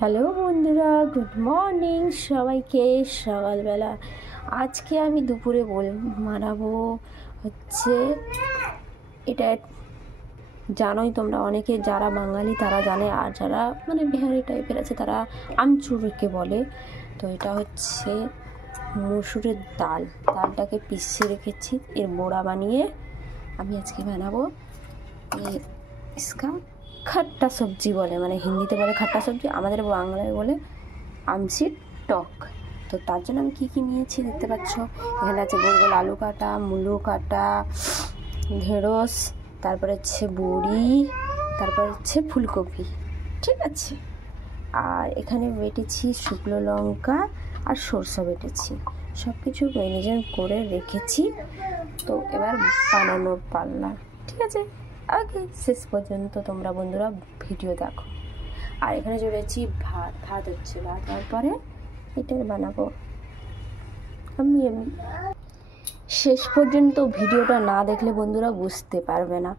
Hello বন্ধুরা, good morning সবাইকে। সকালবেলা আজকে আমি দুপুরে বানাবো হচ্ছে এটা। জানোই তোমরা, অনেকে যারা বাঙালি তারা জানে, আর যারা মানে বিহারি টাইপের আছে তারা আমচুরকে বলে। তো এটা হচ্ছে মসুরের ডালটাকে পিষে রেখেছি, এর বড়া বানিয়ে আমি আজকে বানাবো। इसका खट्टा सब्जी বলে, মানে হিন্দিতে বলে খাট্টা সবজি, আমাদের বাংলায় বলে আমসির টক। তো তার জন্য আমি কী নিয়েছি দেখতে পাচ্ছ। এখানে আছে গোল গোল আলু কাটা, মূলো কাটা, ঢেঁড়স, তারপরে হচ্ছে বড়ি, তারপর হচ্ছে ফুলকপি, ঠিক আছে। আর এখানে বেটেছি শুকনো লঙ্কা আর সরষা বেটেছি, সব কিছু ম্যারিনেট করে রেখেছি। তো এবার বানানোর পাল্লা, ঠিক আছে। আগে শেষ পর্যন্ত তোমরা বন্ধুরা ভিডিও দেখো। আর এখানে চলেছি ভাত হচ্ছে, ভাত হওয়ার পরে এটাই বানাবো আমি। শেষ পর্যন্ত ভিডিওটা না দেখলে বন্ধুরা বুঝতে পারবে না।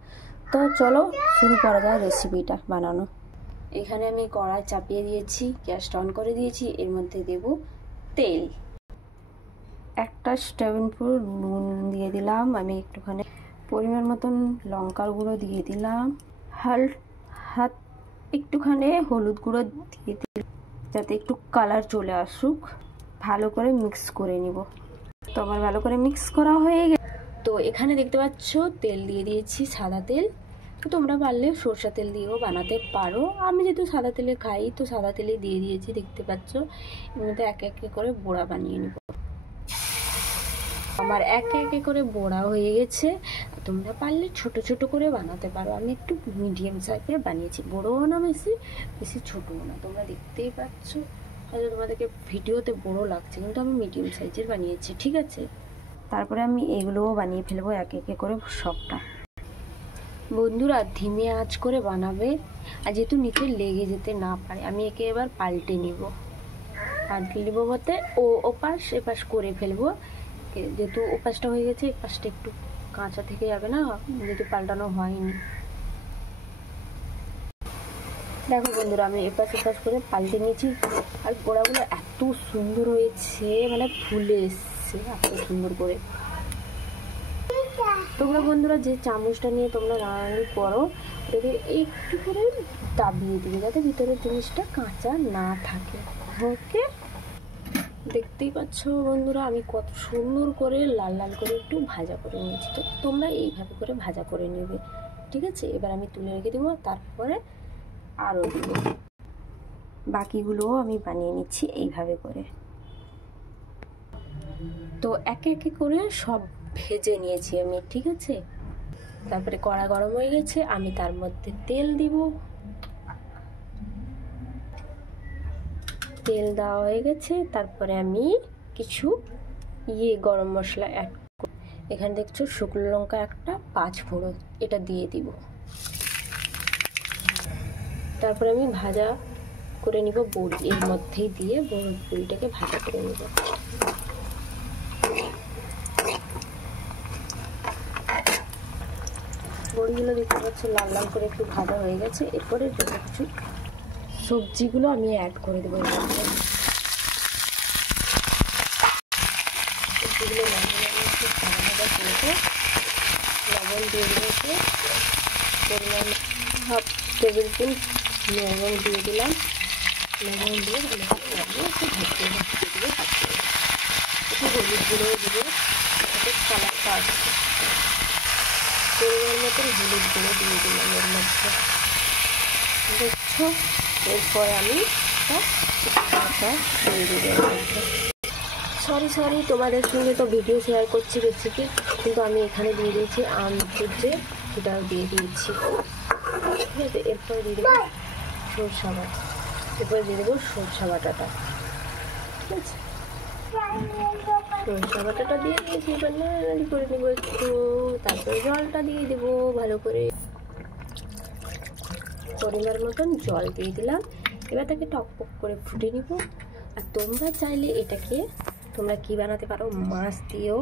তো চলো শুরু করা যায় রেসিপিটা বানানো। এখানে আমি কড়াই চাপিয়ে দিয়েছি, গ্যাসটা অন করে দিয়েছি। এর মধ্যে দেব তেল, একটা টেবিল স্পুন নুন দিয়ে দিলাম আমি, একটুখানি পরিমাণ মতন লঙ্কার গুঁড়ো দিয়ে দিলাম, একটুখানি হলুদ গুঁড়ো দিয়ে দিলাম যাতে একটু কালার চলে আসুক। ভালো করে মিক্স করে নিব। তো আমার ভালো করে মিক্স করা হয়ে গেছে। তো এখানে দেখতে পাচ্ছ তেল দিয়ে দিয়েছি, সাদা তেল। তো তোমরা পারলে সরষা তেল দিয়েও বানাতে পারো, আমি যেহেতু সাদা তেলে খাই তো সাদা তেলে দিয়ে দিয়েছি। দেখতে পাচ্ছ এর মধ্যে একে একে করে বড়া বানিয়ে নেব। আমার একে একে করে বড়া হয়ে গেছে। তোমরা পারলে ছোট ছোট করে বানাতে পারো, আমি একটু মিডিয়াম সাইজের বানিয়েছি, বড়ও না বেশি ছোটও না। তোমরা দেখতেই পাচ্ছ, হয়তো তোমাদেরকে ভিডিওতে বড় লাগছে কিন্তু আমি মিডিয়াম সাইজের বানিয়েছি, ঠিক আছে। তারপরে আমি এগুলোও বানিয়ে ফেলবো একে একে করে সবটা। বন্ধুরা ধিমে আঁচ করে বানাবে, আর যেহেতু নিচে লেগে যেতে না পারে আমি একে এবার পাল্টে নিব বলতে ওপাশ এপাশ করে ফেলবো। যেহেতু ওপাশটা হয়ে গেছে, এপাশটা একটু কাঁচা থেকে যাবে না, যেহেতু পাল্টানো হয়নি। দেখো বন্ধুরা আমি এপাশ এপাশ করে পাল্টে নিয়েছি। আর গোড়াগুলো এত সুন্দর হয়েছে, মানে ফুলে এসছে এত সুন্দর করে। তোমরা বন্ধুরা যে চামচটা নিয়ে তোমরা রান্নাবান্না করো ওটাকে একটু করে দাবিয়ে দিবে যাতে ভিতরের জিনিসটা কাঁচা না থাকে। ওকে, দেখতেই পাচ্ছ বন্ধুরা আমি কত সুন্দর করে লাল লাল করে একটু ভাজা করে নিয়েছি। তো তোমরা এইভাবে করে ভাজা করে নেবে, ঠিক আছে। এবার আমি তুলে রেখে দেবো, তারপরে আরও দেবো। বাকিগুলোও আমি বানিয়ে নিচ্ছি এইভাবে করে। তো একে একে করে সব ভেজে নিয়েছি আমি, ঠিক আছে। তারপরে কড়া গরম হয়ে গেছে, আমি তার মধ্যে তেল দিব। তেল দেওয়া হয়ে গেছে, তারপরে আমি কিছু গরম মশলা অ্যাড করব। এখানে দেখছো শুকনো লঙ্কা একটা, 5 ফোড়ন, এটা দিয়ে দিব। তারপরে আমি ভাজা করে নিব বড়ি, এর মধ্যেই দিয়ে বড়িটাকে ভাজা করে নিব। বড়িগুলো দেখতে পাচ্ছ লাল লাল করে একটু ভাজা হয়ে গেছে। এরপরে যত কিছু সবজিগুলো আমি অ্যাড করে দেবো এর মধ্যে। সবজিগুলো লবণ দিয়ে দিয়েছে, পরিমাণ হাফ টেবিল স্পুন লবণ দিয়ে দিলাম। লবণ দিয়ে ভালো করে একটু ভাজতে দিয়ে একটু হলুদ গুঁড়ো দিব, যাতে কালারটা আসছে। পরিমাণ মতন হলুদ গুঁড়ো দিয়ে দিলাম এর মধ্যে, দেখছো। এরপর আমি দিয়ে দেবো। সরি তোমাদের সঙ্গে তো ভিডিও শেয়ার করছি রেসিপি, কিন্তু আমি এখানে দিয়ে দিয়েছি আমচুর যে, সেটাও দিয়ে দিয়েছি, ঠিক আছে। এরপর দিয়ে দেবো সরষা বাটা, এরপরে দিয়ে দেবো সরষা বাটাটা, ঠিক আছে। সরষা বাটাটা দিয়ে দিয়েছি, এবার নাড়ানাড়ি করে নেবো একটু। তারপরে জলটা দিয়ে দেবো ভালো করে, পরিমাণ মতন জল দিয়ে দিলাম। এবার তাকে টকপক করে ফুটে নিব। আর তোমরা চাইলে এটাকে তোমরা কি বানাতে পারো, মাছ দিয়েও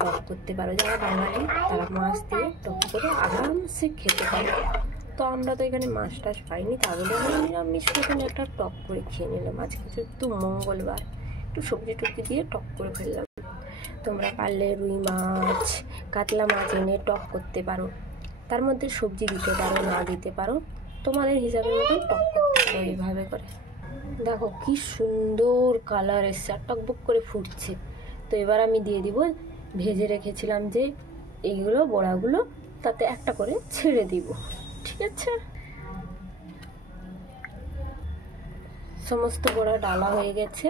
টক করতে পারো। যারা বাঙালি তারা মাছ দিয়ে টক করে আরামসে খেতে পারো, তো আমরা তো এখানে মাছ টাছ পাইনি, তাহলে আমরা নিরামিষ মতন একটা টক করে খেয়ে নিলাম। আজকে যেহেতু মঙ্গলবার, একটু সবজি টবজি দিয়ে টক করে ফেললাম। তোমরা পারলে রুই মাছ, কাতলা মাছ এনে টক করতে পারো, তার মধ্যে সবজি দিতে পারো, না দিতে পারো, তোমাদের হিসাবের মতন টক করতে পারো এইভাবে করে। দেখো কি সুন্দর কালার এসছে, আর টকবক করে ফুটছে। তো এবার আমি দিয়ে দিব ভেজে রেখেছিলাম যে এইগুলো বড়াগুলো, তাতে একটা করে ছেড়ে দিব। ঠিক আছে, সমস্ত বড়া ডালা হয়ে গেছে।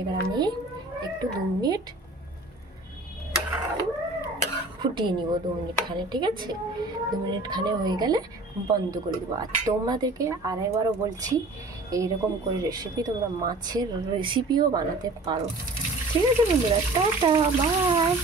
এবার আমি একটু 2 মিনিট ফুটিয়ে নিব, 2 মিনিট খানে। ঠিক আছে, 2 মিনিট খানে হয়ে গেলে বন্ধ করে দেবো। আর তোমাদেরকে আরেকবারও বলছি, এইরকম করে রেসিপি তোমরা মাছের রেসিপিও বানাতে পারো। ঠিক আছে বন্ধুরা, টাটা, বাই।